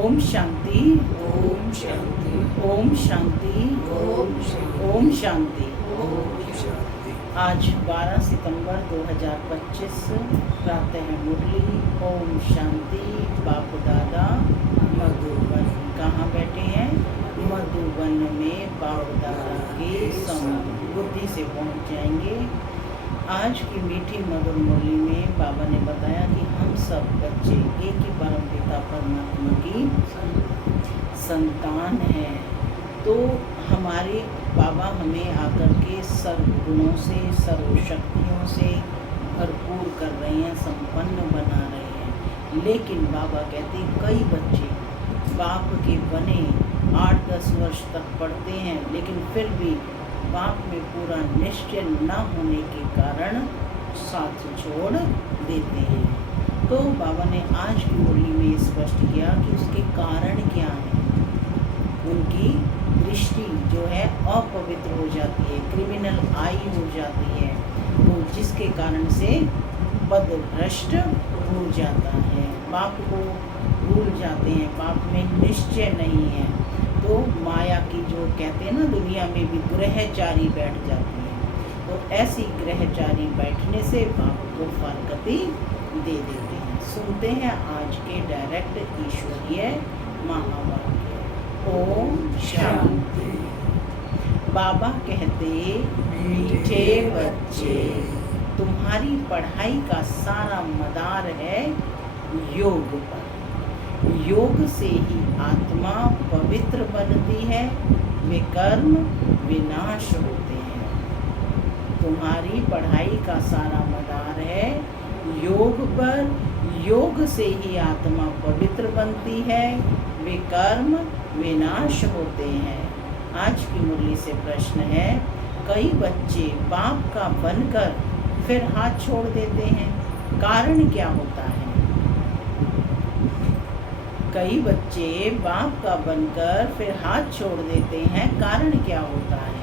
ओम शांति, ओम शांति, ओम शांति, ओम शांति, ओम शांति। ओम शांति। आज 12 सितंबर 2025 प्रातः मुरली। ओम शांति। बाप दादा मधुबन कहाँ बैठे हैं? मधुबन में बाप दादा के समबुद्धि से पहुँच जाएंगे। आज की मीठी मधुर मुरली में बाबा ने बताया कि हम सब बच्चे एक ही परम पिता परमात्मा की संतान हैं। तो हमारे बाबा हमें आकर के सर्व गुणों से, सर्व शक्तियों से भरपूर कर रहे हैं, संपन्न बना रहे हैं। लेकिन बाबा कहते कई बच्चे बाप के बने 8-10 वर्ष तक पढ़ते हैं, लेकिन फिर भी बाप में पूरा निश्चय न होने के कारण साथ छोड़ देते हैं। तो बाबा ने आज की मुरली में स्पष्ट किया कि उसके कारण क्या है। उनकी दृष्टि जो है अपवित्र हो जाती है, क्रिमिनल आई हो जाती है, तो जिसके कारण से पदभ्रष्ट हो जाता है, बाप को भूल जाते हैं, बाप में निश्चय नहीं है। तो माया की जो कहते हैं ना, दुनिया में भी ग्रहचारी बैठ जाती है। तो ऐसी ग्रहचारी बैठने से बाप को फारकती दे देते हैं। सुनते हैं आज के डायरेक्ट ईश्वरीय महावाक्य। ओम शांति। बाबा कहते मीठे बच्चे, तुम्हारी पढ़ाई का सारा मदार है योग पर। योग से ही आत्मा पवित्र बनती है, विकर्म विनाश होते हैं। तुम्हारी पढ़ाई का सारा मदार है योग पर। योग से ही आत्मा पवित्र बनती है, विकर्म विनाश होते हैं। आज की मुरली से प्रश्न है, कई बच्चे बाप का बनकर फिर हाथ छोड़ देते हैं, कारण क्या होता है? कई बच्चे बाप का बनकर फिर हाथ छोड़ देते हैं, कारण क्या होता है?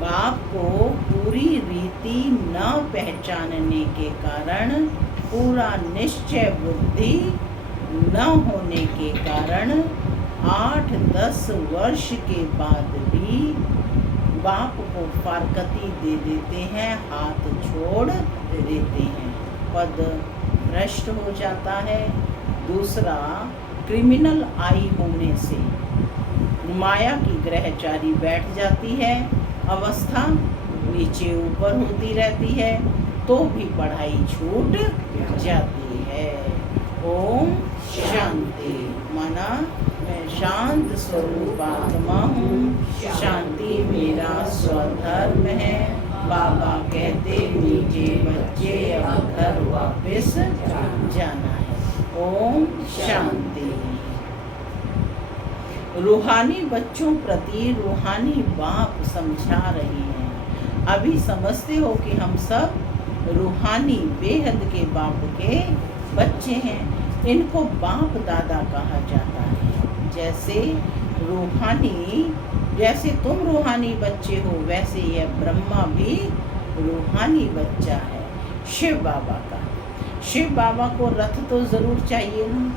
बाप को पूरी रीति न पहचानने के कारण, पूरा निश्चय बुद्धि न होने के कारण 8-10 वर्ष के बाद भी बाप को फारकती दे देते हैं, हाथ छोड़ देते हैं, पद भ्रष्ट हो जाता है। दूसरा, क्रिमिनल आई होने से माया की ग्रहचारी बैठ जाती है, अवस्था नीचे ऊपर होती रहती है, तो भी पढ़ाई छूट जाती है। ओम शांति। माना मैं शांत स्वरूप आत्मा हूँ, शांति मेरा स्वधर्म है। बाबा कहते मीठे बच्चे अब घर वापस जाना है। ओम शांति। रूहानी बच्चों प्रति रूहानी बाप समझा रहे हैं। अभी समझते हो कि हम सब रूहानी बेहद के बाप के बच्चे हैं। इनको बाप दादा कहा जाता है। जैसे रूहानी, जैसे तुम रूहानी बच्चे हो, वैसे यह ब्रह्मा भी रूहानी बच्चा है शिव बाबा का। शिव बाबा को रथ तो जरूर चाहिए ना,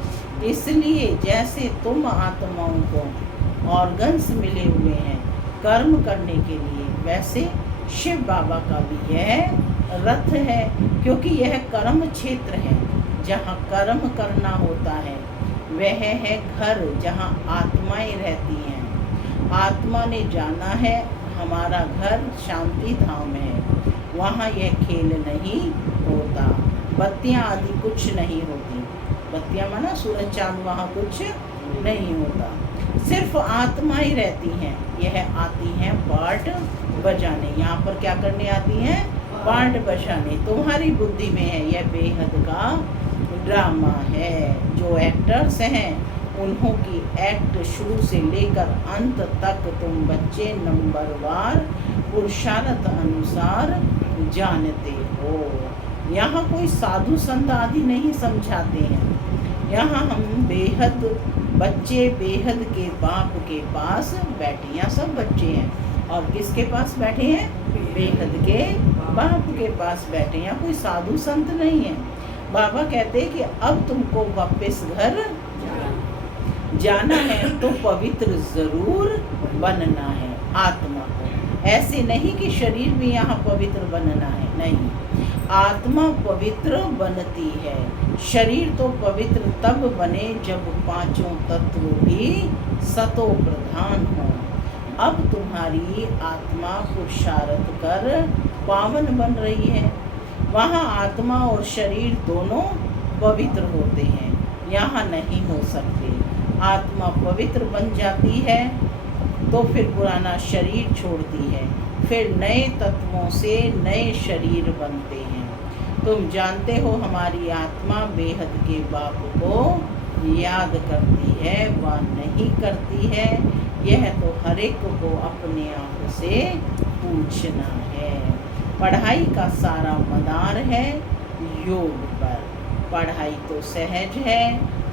इसलिए जैसे तुम आत्माओं को ऑर्गन्स मिले हुए हैं कर्म करने के लिए, वैसे शिव बाबा का भी यह रथ है, क्योंकि यह कर्म क्षेत्र है जहाँ कर्म करना होता है। वह है घर जहाँ आत्माएं रहती हैं। आत्मा ने जाना है हमारा घर शांति धाम है, वहाँ यह खेल नहीं होता, बत्तियाँ आदि कुछ नहीं होती। बत्तियाँ माना सूरज चांद, वहाँ कुछ नहीं होता, सिर्फ आत्माएं रहती हैं। यह आती हैं पार्ट बजाने। यहाँ पर क्या करने आती हैं? पार्ट बजाने। तुम्हारी बुद्धि में है, यह बेहद का ड्रामा है। जो एक्टर्स हैं उन्हों की एक्ट शुरू से लेकर अंत तक तुम बच्चे नंबरवार पुरुषार्थ अनुसार जानते हो। यहाँ कोई साधु संत आदि नहीं समझाते हैं। यहाँ हम बेहद बच्चे, बेहद के बाप के पास बैठे। यहाँ सब बच्चे हैं, और किसके पास बैठे हैं? बेहद के बाप के पास बैठे। यहाँ कोई साधु संत नहीं है। बाबा कहते हैं कि अब तुमको वापस घर जाना है तो पवित्र जरूर बनना है आत्मा को। ऐसे नहीं कि शरीर भी यहाँ पवित्र बनना है, नहीं। आत्मा पवित्र बनती है, शरीर तो पवित्र तब बने जब पांचों तत्व भी सतो प्रधान हो। अब तुम्हारी आत्मा पुरुषार्थ कर पावन बन रही है। वहाँ आत्मा और शरीर दोनों पवित्र होते हैं, यहाँ नहीं हो सकते। आत्मा पवित्र बन जाती है तो फिर पुराना शरीर छोड़ती है, फिर नए तत्वों से नए शरीर बनते हैं। तुम जानते हो हमारी आत्मा बेहद के बाप को याद करती है व नहीं करती है, यह तो हर एक को अपने आप से पूछना है। पढ़ाई का सारा मदार है योग पर। पढ़ाई तो सहज है,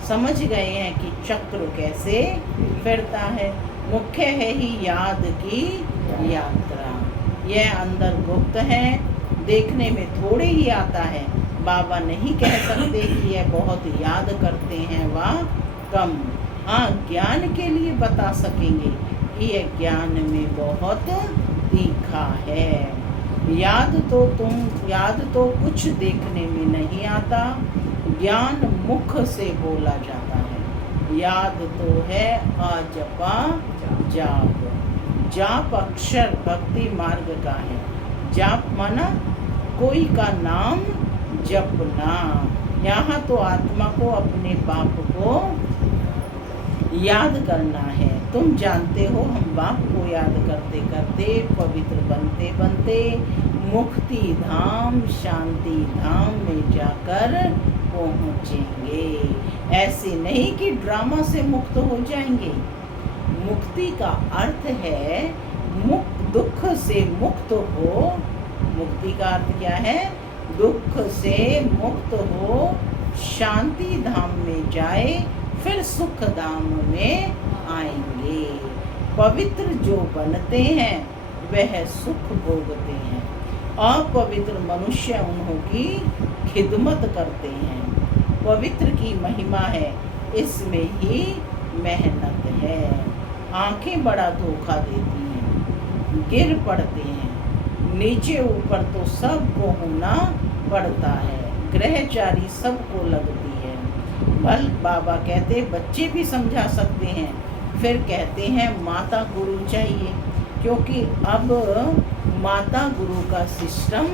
समझ गए हैं कि चक्र कैसे फिरता है। मुख्य है ही याद की यात्रा। यह अंदर गुप्त है, देखने में थोड़े ही आता है। बाबा नहीं कह सकते कि यह बहुत याद करते हैं व कम। हाँ, ज्ञान के लिए बता सकेंगे कि यह ज्ञान में बहुत तीखा है। याद तो कुछ देखने में नहीं आता, ज्ञान मुख से बोला जाता है। याद तो है अजपा जाप। जाप अक्षर भक्ति मार्ग का है। जाप माना कोई का नाम जपना। यहाँ तो आत्मा को अपने बाप को याद करना है। तुम जानते हो हम बाप को याद करते करते पवित्र बनते बनते मुक्ति धाम शांति धाम में जाकर पहुँचेंगे। ऐसे नहीं कि ड्रामा से मुक्त हो जाएंगे। मुक्ति का अर्थ है दुख से मुक्त हो। मुक्ति का अर्थ क्या है? दुख से मुक्त हो, शांति धाम में जाए, फिर सुख धाम में आएंगे। पवित्र जो बनते हैं वह सुख भोगते हैं। अपवित्र मनुष्य उन्हों की खिदमत करते हैं। पवित्र की महिमा है, इसमें ही मेहनत है। आंखें बड़ा धोखा देती हैं, गिर पड़ते हैं। नीचे ऊपर तो सबको होना पड़ता है, ग्रहचारी सबको लगती है। बल बाबा कहते बच्चे भी समझा सकते हैं, फिर कहते हैं माता गुरु चाहिए, क्योंकि अब माता गुरु का सिस्टम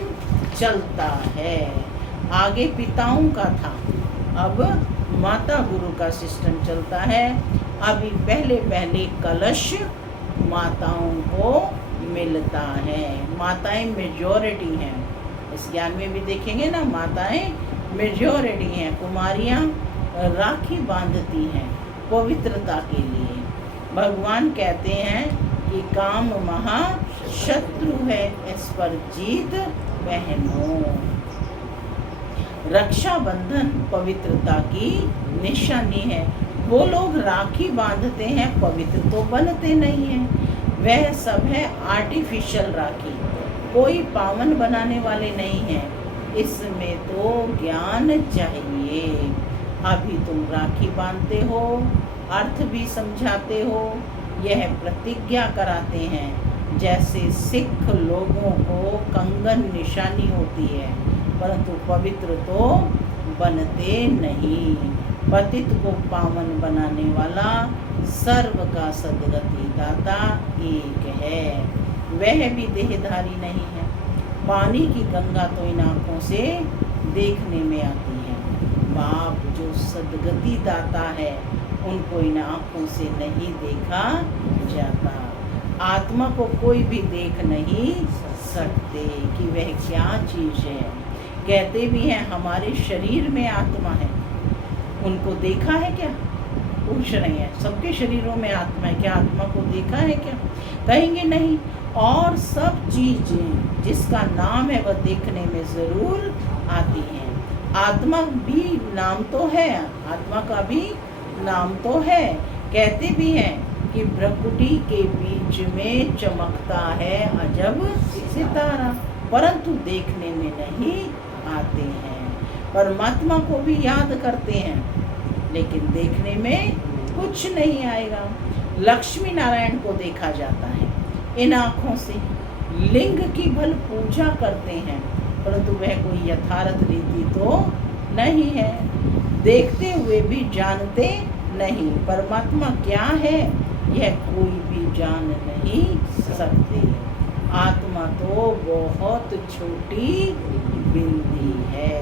चलता है। आगे पिताओं का था, अब माता गुरु का सिस्टम चलता है। अभी पहले कलश माताओं को मिलता है। माताएं मेजॉरिटी हैं, इस ज्ञान में भी देखेंगे ना, माताएं मेजॉरिटी हैं। कुमारियां राखी बांधती हैं पवित्रता के लिए। भगवान कहते हैं कि काम महाशत्रु है, इस पर जीत पहनो। रक्षाबंधन पवित्रता की निशानी है। वो लोग राखी बांधते हैं, पवित्र तो बनते नहीं हैं। वह सब है आर्टिफिशियल राखी, कोई पावन बनाने वाले नहीं हैं। इसमें तो ज्ञान चाहिए। अभी तुम राखी बांधते हो, अर्थ भी समझाते हो, यह प्रतिज्ञा कराते हैं। जैसे सिख लोगों को कंगन निशानी होती है, परंतु पवित्र तो बनते नहीं। पतित को पावन बनाने वाला सर्व का सद्गति दाता एक है, वह भी देहधारी नहीं है। पानी की गंगा तो इन आँखों से देखने में आती है। बाप जो सद्गति दाता है, उनको इन आँखों से नहीं देखा जाता। आत्मा को कोई भी देख नहीं सकते कि वह क्या चीज़ है। कहते भी हैं हमारे शरीर में आत्मा है, उनको देखा है क्या? पूछ रहे हैं, सबके शरीरों में आत्मा है, क्या आत्मा को देखा है क्या? कहेंगे नहीं। और सब चीजें जिसका नाम है वह देखने में जरूर आती हैं। आत्मा भी नाम तो है, आत्मा का भी नाम तो है। कहते भी हैं कि भ्रकुटी के बीच में चमकता है अजब सितारा, परंतु देखने में नहीं आते हैं। परमात्मा को भी याद करते हैं, लेकिन देखने में कुछ नहीं आएगा। लक्ष्मी नारायण को देखा जाता है इन आँखों से, लिंग की भल पूजा करते हैं, परंतु वह कोई यथार्थ रीति तो नहीं है। देखते हुए भी जानते नहीं परमात्मा क्या है, यह कोई भी जान नहीं सकते। आत्मा तो बहुत छोटी बिंदी है,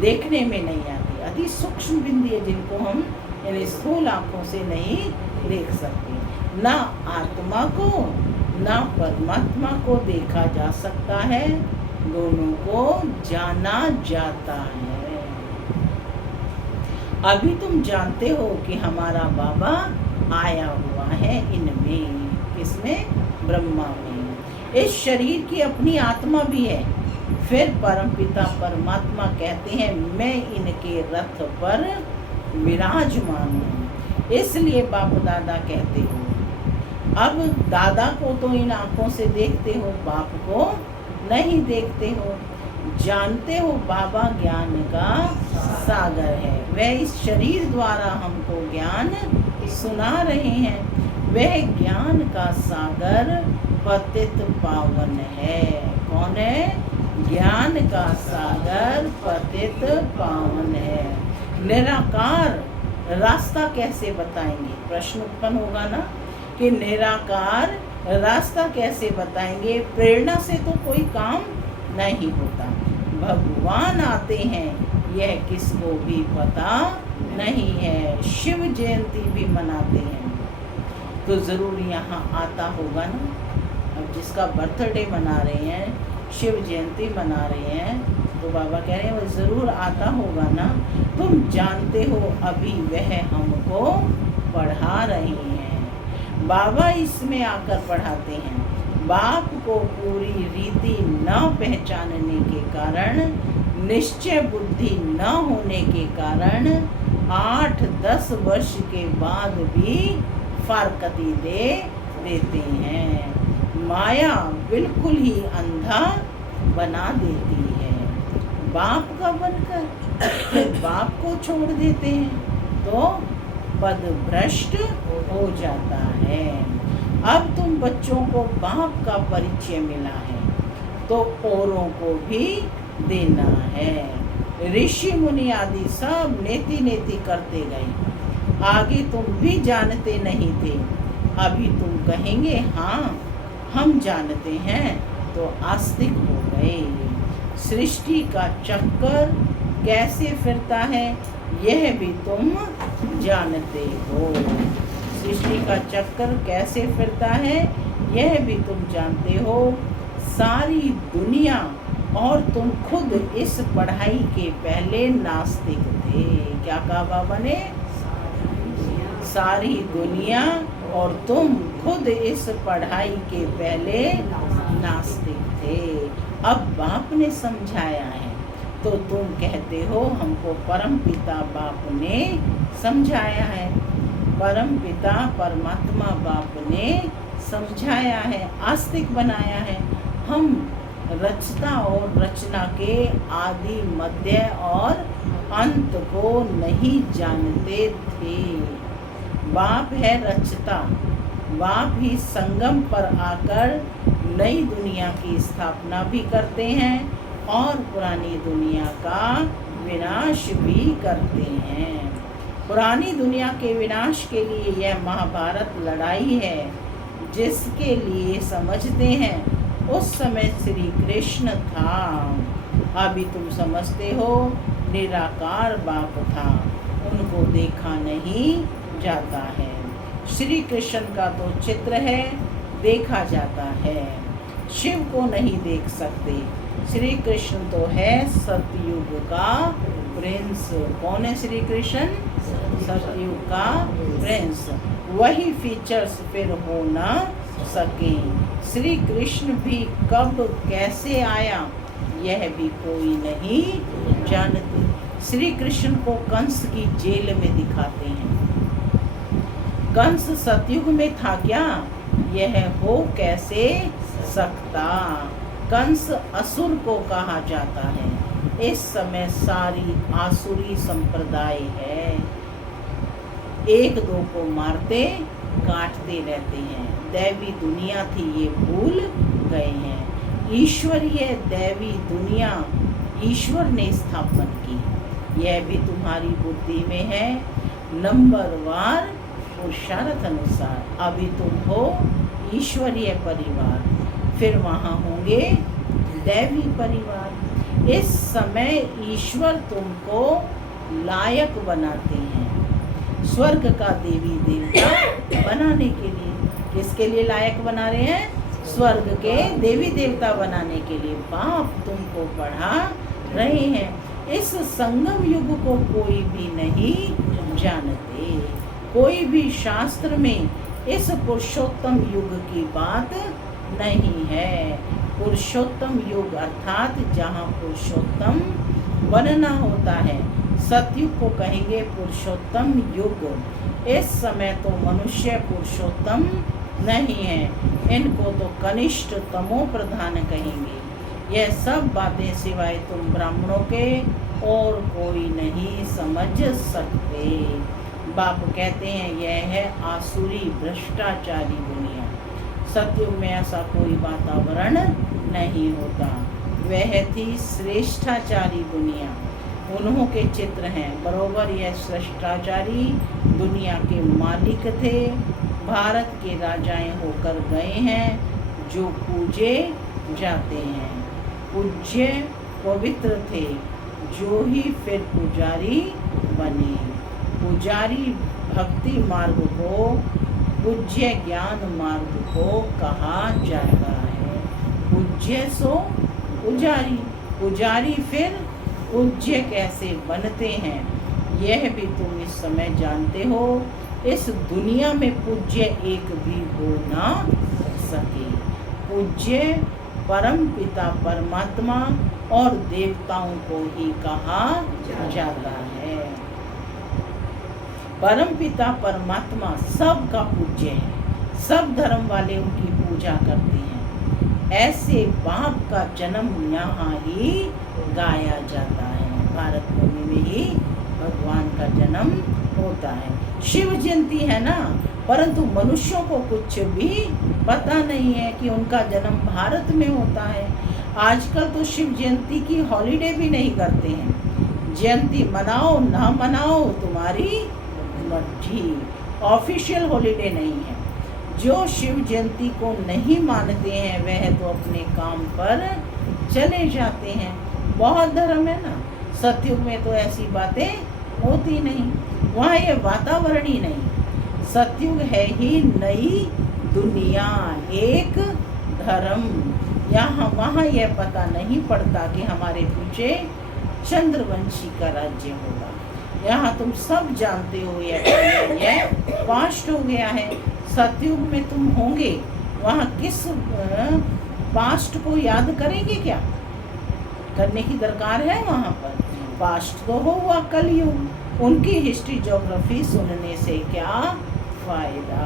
देखने में नहीं आती, अति सूक्ष्म बिंदी है, जिनको हम इन स्थूल आँखों से नहीं देख सकते। ना आत्मा को ना परमात्मा को देखा जा सकता है, दोनों को जाना जाता है। अभी तुम जानते हो कि हमारा बाबा आया हुआ है इनमें, किसमें? ब्रह्मा में। इस शरीर की अपनी आत्मा भी है। फिर परमपिता परमात्मा कहते हैं मैं इनके रथ पर विराजमान हूँ, इसलिए बाप दादा कहते हो। अब दादा को तो इन आँखों से देखते हो, बाप को नहीं देखते हो। जानते हो बाबा ज्ञान का सागर है, वह इस शरीर द्वारा हमको ज्ञान सुना रहे हैं। वह ज्ञान का सागर पतित पावन है। कौन है? ज्ञान का सागर पतित पावन है। निराकार रास्ता कैसे बताएंगे? प्रश्न उत्पन्न होगा ना कि निराकार रास्ता कैसे बताएंगे? प्रेरणा से तो कोई काम नहीं होता। भगवान आते हैं यह किसको भी पता नहीं है। शिव जयंती भी मनाते हैं तो ज़रूर यहाँ आता होगा ना। अब जिसका बर्थडे मना रहे हैं, शिव जयंती मना रहे हैं, तो बाबा कह रहे हैं वो ज़रूर आता होगा ना। तुम जानते हो अभी वह हमको पढ़ा रहे हैं। बाबा इसमें आकर पढ़ाते हैं। बाप को पूरी रीति न पहचानने के कारण, निश्चय बुद्धि न होने के कारण 8-10 वर्ष के बाद भी फारकती दे देते हैं। माया बिल्कुल ही अंधा बना देती है। बाप का बनकर फिर बाप को छोड़ देते हैं तो पदभ्रष्ट हो जाता है। अब तुम बच्चों को बाप का परिचय मिला है तो औरों को भी देना है। ऋषि मुनि आदि सब नेति नेति करते गए। आगे तुम भी जानते नहीं थे, अभी तुम कहेंगे हाँ हम जानते हैं, तो आस्तिक हो गए। सृष्टि का चक्कर कैसे फिरता है यह भी तुम जानते हो। सृष्टि का चक्कर कैसे फिरता है यह भी तुम जानते हो। सारी दुनिया और तुम खुद इस पढ़ाई के पहले नास्तिक थे। क्या कहा बाबा ने? सारी दुनिया और तुम खुद इस पढ़ाई के पहले नास्तिक थे। अब बाप ने समझाया है तो तुम कहते हो हमको परम पिता बाप ने समझाया है। परम पिता परमात्मा बाप ने समझाया है, आस्तिक बनाया है। हम रचता और रचना के आदि मध्य और अंत को नहीं जानते थे। बाप है रचता, बाप ही संगम पर आकर नई दुनिया की स्थापना भी करते हैं और पुरानी दुनिया का विनाश भी करते हैं। पुरानी दुनिया के विनाश के लिए यह महाभारत लड़ाई है, जिसके लिए समझते हैं उस समय श्री कृष्ण था। अभी तुम समझते हो निराकार बाप था, उनको देखा नहीं जाता है। श्री कृष्ण का तो चित्र है, देखा जाता है। शिव को नहीं देख सकते। श्री कृष्ण तो है सतयुग का प्रिंस। कौन है श्री कृष्ण? सतयुग का प्रिंस। वही फीचर्स फिर हो ना सके। श्री कृष्ण भी कब कैसे आया यह भी कोई नहीं जानते। श्री कृष्ण को कंस की जेल में दिखाते हैं। कंस सतयुग में था क्या? यह हो कैसे सकता? कंस असुर को कहा जाता है। इस समय सारी आसुरी संप्रदाय है, एक दो को मारते काटते रहते हैं। दैवी दुनिया थी ये भूल गए हैं। ईश्वरीय दैवी दुनिया ईश्वर ने स्थापन की, यह भी तुम्हारी बुद्धि में है। नंबरवार पुरुषार्थ अनुसार अभी तुम हो ईश्वरीय परिवार, फिर वहाँ होंगे दैवी परिवार। इस समय ईश्वर तुमको लायक बनाते हैं स्वर्ग का देवी देवता बनाने के लिए। किसके लिए लायक बना रहे हैं? स्वर्ग के देवी देवता बनाने के लिए बाप तुमको पढ़ा रहे हैं। इस संगम युग को कोई भी नहीं जानते, कोई भी शास्त्र में इस पुरुषोत्तम युग की बात नहीं है। पुरुषोत्तम युग अर्थात जहाँ पुरुषोत्तम बनना होता है, सतयुग को कहेंगे पुरुषोत्तम युग। इस समय तो मनुष्य पुरुषोत्तम नहीं है, इनको तो कनिष्ठ तमो प्रधान कहेंगे। यह सब बातें सिवाय तुम ब्राह्मणों के और कोई नहीं समझ सकते। बाप कहते हैं यह है आसुरी भ्रष्टाचारी दुनिया। सतयुग में ऐसा कोई वातावरण नहीं होता। वह थी श्रेष्ठाचारी दुनिया, उन्हों के चित्र हैं। बरोबर यह श्रेष्ठाचारी दुनिया के मालिक थे, भारत के राजाएं होकर गए हैं, जो पूजे जाते हैं। पूज्य पवित्र थे, जो ही फिर पुजारी बने। पुजारी भक्ति मार्ग को, पूज्य ज्ञान मार्ग को कहा जाता है। पूज्य सो पुजारी, पुजारी फिर पूज्य कैसे बनते हैं, यह भी तुम इस समय जानते हो। इस दुनिया में पूज्य एक भी हो ना सके। पूज्य परम पिता परमात्मा और देवताओं को ही कहा जाता है। परम पिता परमात्मा सबका पूज्य है, सब धर्म वाले उनकी पूजा करते हैं। ऐसे बाप का जन्म यहाँ ही गाया जाता है, भारत भूमि में ही भगवान का जन्म होता है। शिव जयंती है ना, परंतु मनुष्यों को कुछ भी पता नहीं है कि उनका जन्म भारत में होता है। आजकल तो शिव जयंती की हॉलीडे भी नहीं करते हैं। जयंती मनाओ ना मनाओ तुम्हारी मर्जी, ऑफिशियल हॉलीडे नहीं है। जो शिव जयंती को नहीं मानते हैं वह तो अपने काम पर चले जाते हैं। बहुत धर्म है ना, सतयुग में तो ऐसी बातें होती नहीं, वहाँ ये वातावरण ही नहीं। सतयुग है ही नई दुनिया, एक धर्म। यहाँ वहाँ यह पता नहीं पड़ता कि हमारे पीछे चंद्रवंशी का राज्य होगा। यहाँ तुम सब जानते हो यह पास्ट हो गया है। सतयुग में तुम होंगे, वहाँ किस पास्ट को याद करेंगे? क्या करने की दरकार है? वहाँ पर पास्ट तो हुआ कलयुग, उनकी हिस्ट्री ज्योग्राफी सुनने से क्या फायदा।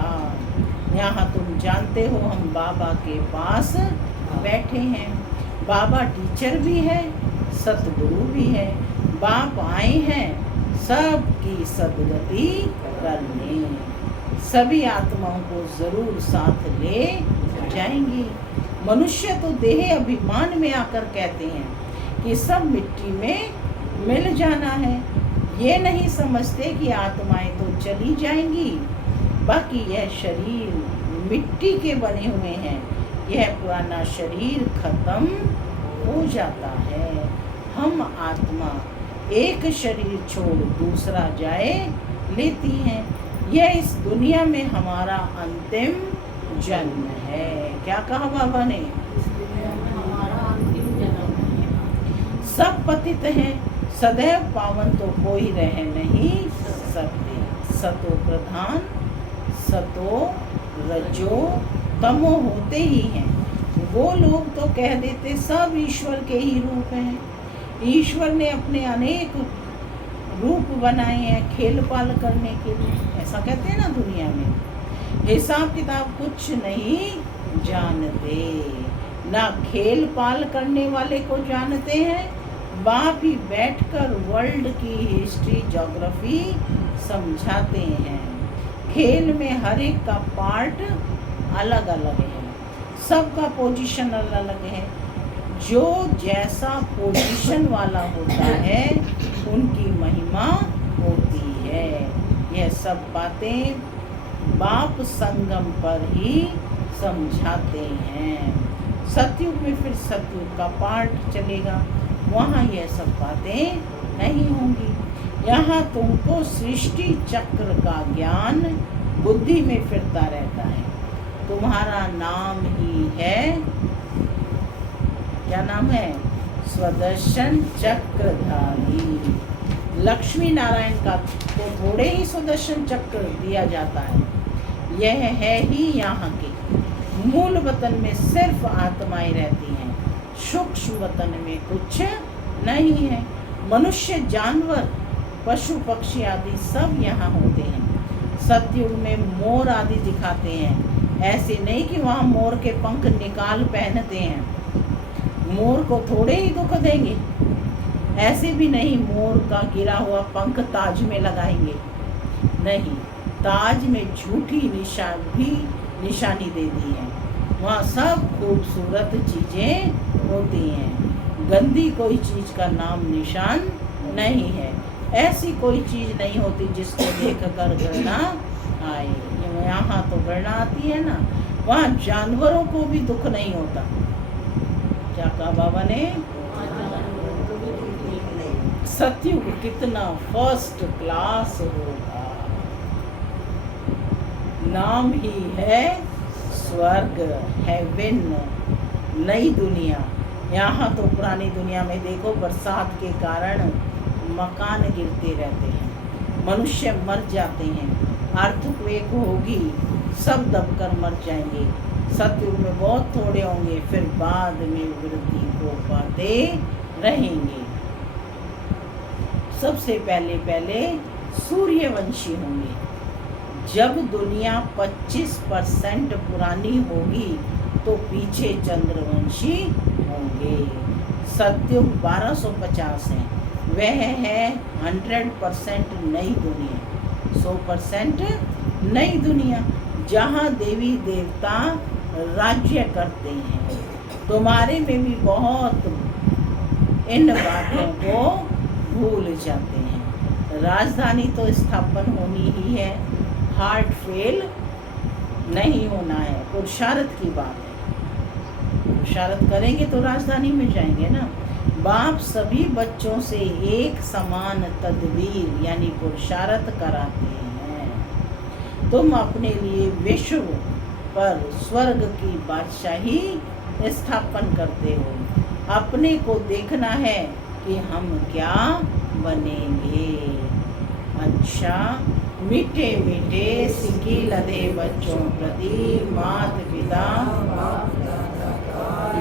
यहाँ तुम जानते हो हम बाबा के पास बैठे हैं। बाबा टीचर भी है, सतगुरु भी है। बाप आए हैं सबकी सदगति करने, सभी आत्माओं को जरूर साथ ले जाएंगे। मनुष्य तो देह अभिमान में आकर कहते हैं कि सब मिट्टी में मिल जाना है। ये नहीं समझते कि आत्माएं तो चली जाएंगी, बाकी यह शरीर मिट्टी के बने हुए हैं। यह पुराना शरीर खत्म हो जाता है। हम आत्मा एक शरीर छोड़ दूसरा जाए लेती हैं। यह इस दुनिया में हमारा अंतिम जन्म है। क्या कहा बाबा ने? हमारा अंतिम जन्म है। सब पतित हैं, सदैव पावन तो कोई रह नहीं सकते। सतो प्रधान, सतो रजो तमो होते ही हैं। वो लोग तो कह देते सब ईश्वर के ही रूप हैं। ईश्वर ने अपने अनेक रूप बनाए हैं खेल पाल करने के लिए, ऐसा कहते हैं ना दुनिया में। हिसाब किताब कुछ नहीं जानते, ना खेल पाल करने वाले को जानते हैं, बाप ही बैठकर वर्ल्ड की हिस्ट्री ज्योग्राफी समझाते हैं। खेल में हर एक का पार्ट अलग अलग है, सबका पोजीशन अलग अलग है। जो जैसा पोजीशन वाला होता है उनकी महिमा होती है। यह सब बातें बाप संगम पर ही समझाते हैं। सतयुग में फिर सतयुग का पार्ट चलेगा, वहाँ यह सब बातें नहीं होंगी। यहाँ तुमको सृष्टि चक्र का ज्ञान बुद्धि में फिरता रहता है। तुम्हारा नाम ही है, क्या नाम है? स्वदर्शन चक्रधारी। लक्ष्मी नारायण का तो थोड़े ही सुदर्शन चक्र दिया जाता है। यह है ही यहाँ के मूल वतन में सिर्फ आत्माएं रहती हैं, सूक्ष्म वतन में कुछ नहीं है। मनुष्य, जानवर, पशु पक्षी आदि सब यहाँ होते हैं। सतयुग में मोर आदि दिखाते हैं। ऐसे नहीं कि वहाँ मोर के पंख निकाल पहनते हैं, मोर को थोड़े ही दुख देंगे। ऐसे भी नहीं मोर का गिरा हुआ पंख ताज में लगाएंगे, नहीं, ताज में झूठी निशानी दे दी है। वहाँ सब खूबसूरत चीजें होती हैं। गंदी कोई चीज का नाम निशान नहीं है। ऐसी कोई चीज नहीं होती जिसको देख कर घृणा आए। यहाँ तो घृणा आती है ना। वहाँ जानवरों को भी दुख नहीं होता। क्या कहा बाबा ने? सतयुग कितना फर्स्ट क्लास होगा। नाम ही है स्वर्ग, हेवन, नई दुनिया। यहाँ तो पुरानी दुनिया में देखो बरसात के कारण मकान गिरते रहते हैं, मनुष्य मर जाते हैं, अर्थक्वेक होगी, सब दबकर मर जाएंगे। सतयुग में बहुत थोड़े होंगे, फिर बाद में वृद्धि को पाते रहेंगे। सबसे पहले सूर्यवंशी होंगे। जब दुनिया 25% पुरानी होगी तो पीछे चंद्रवंशी होंगे। सतयुग 1250 है, वह है 100% नई दुनिया, 100% नई दुनिया, जहाँ देवी देवता राज्य करते हैं। तुम्हारे में भी बहुत इन बातों को भूल जाते हैं। राजधानी तो स्थापन होनी ही है, हार्ट फेल नहीं होना है। पुरुषार्थ की बात है, पुरुषार्थ करेंगे तो राजधानी में जाएंगे ना। बाप सभी बच्चों से एक समान तदबीर यानी पुरुषार्थ कराते हैं। तुम अपने लिए विश्व पर स्वर्ग की बादशाही स्थापन करते हो। अपने को देखना है कि हम क्या बनेंगे। अच्छा, मीठे मीठे सिक्की लदे बच्चों प्रति माता पिता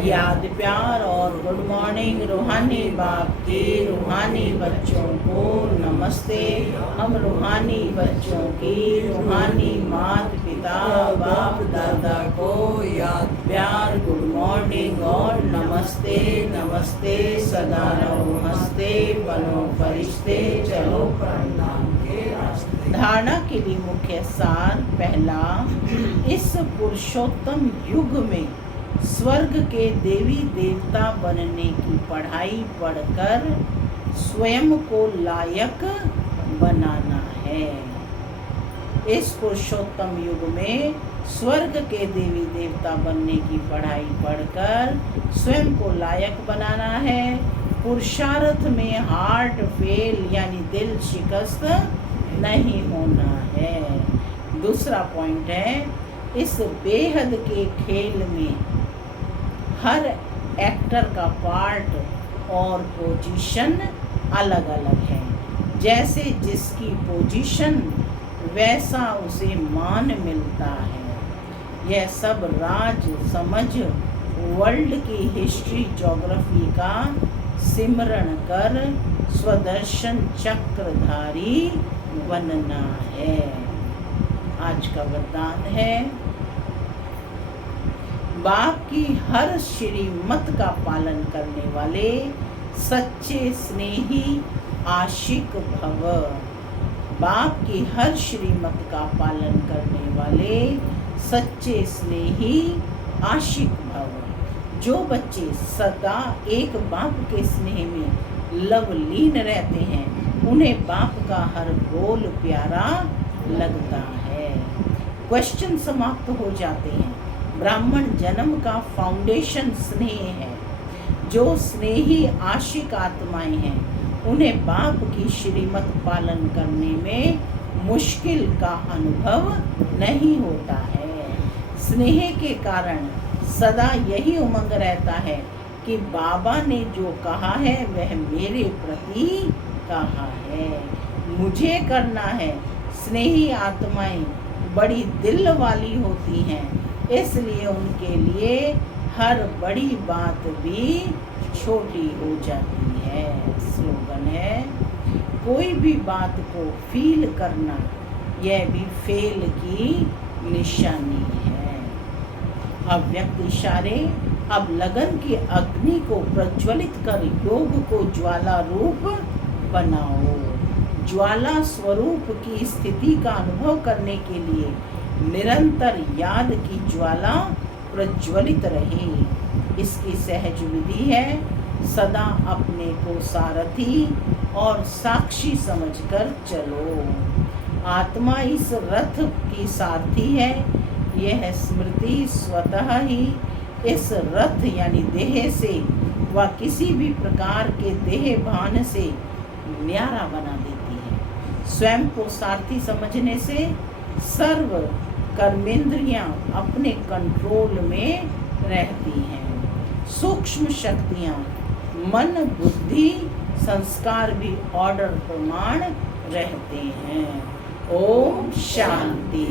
याद प्यार और गुड मॉर्निंग रूहानी बाप के रूहानी बच्चों को नमस्ते। हम रूहानी बच्चों की रूहानी माता पिता बाप दादा को याद प्यार गुड मॉर्निंग और नमस्ते। नमस्ते सदा रहो हंसते, बनो फरिश्ते, चलो प्रणाम के रास्ते। धारणा के लिए मुख्य सार पहला, इस पुरुषोत्तम युग में स्वर्ग के देवी देवता बनने की पढ़ाई पढ़कर स्वयं को लायक बनाना है। इस पुरुषोत्तम युग में स्वर्ग के देवी देवता बनने की पढ़ाई पढ़कर स्वयं को लायक बनाना है। पुरुषार्थ में हार्ट फेल यानी दिल शिकस्त नहीं होना है। दूसरा पॉइंट है, इस बेहद के खेल में हर एक्टर का पार्ट और पोजीशन अलग अलग है। जैसे जिसकी पोजीशन वैसा उसे मान मिलता है। यह सब राज समझ वर्ल्ड की हिस्ट्री ज्योग्राफी का सिमरण कर स्वदर्शन चक्रधारी बनना है। आज का वरदान है, बाप की हर श्रीमत का पालन करने वाले सच्चे स्नेही आशिक भव। बाप की हर श्रीमत का पालन करने वाले सच्चे स्नेही आशिक भव। जो बच्चे सदा एक बाप के स्नेह में लवलीन रहते हैं उन्हें बाप का हर बोल प्यारा लगता है। क्वेश्चन समाप्त हो जाते हैं। ब्राह्मण जन्म का फाउंडेशन स्नेह है। जो स्नेही आशिक आत्माएं हैं उन्हें बाप की श्रीमत पालन करने में मुश्किल का अनुभव नहीं होता है। स्नेह के कारण सदा यही उमंग रहता है कि बाबा ने जो कहा है वह मेरे प्रति कहा है, मुझे करना है। स्नेही आत्माएं बड़ी दिल वाली होती हैं, इसलिए उनके लिए हर बड़ी बात भी छोटी हो जाती है। स्लोगन है, कोई भी बात को फील करना यह भी फेल की निशानी है। अव्यक्त इशारे, अब लगन की अग्नि को प्रज्वलित कर योग को ज्वाला रूप बनाओ। ज्वाला स्वरूप की स्थिति का अनुभव करने के लिए निरंतर याद की ज्वाला प्रज्वलित रहे। इसकी सहज विधि है, सदा अपने को सारथी और साक्षी समझकर चलो। आत्मा इस रथ की सारथी है। यह स्मृति स्वतः ही इस रथ यानी देह से व किसी भी प्रकार के देह भान से न्यारा बना देती है। स्वयं को सारथी समझने से सर्व कर्मेंद्रियां अपने कंट्रोल में रहती हैं। सूक्ष्म शक्तियां मन, बुद्धि, संस्कार भी ऑर्डर प्रमाण रहते हैं। ओम शांति।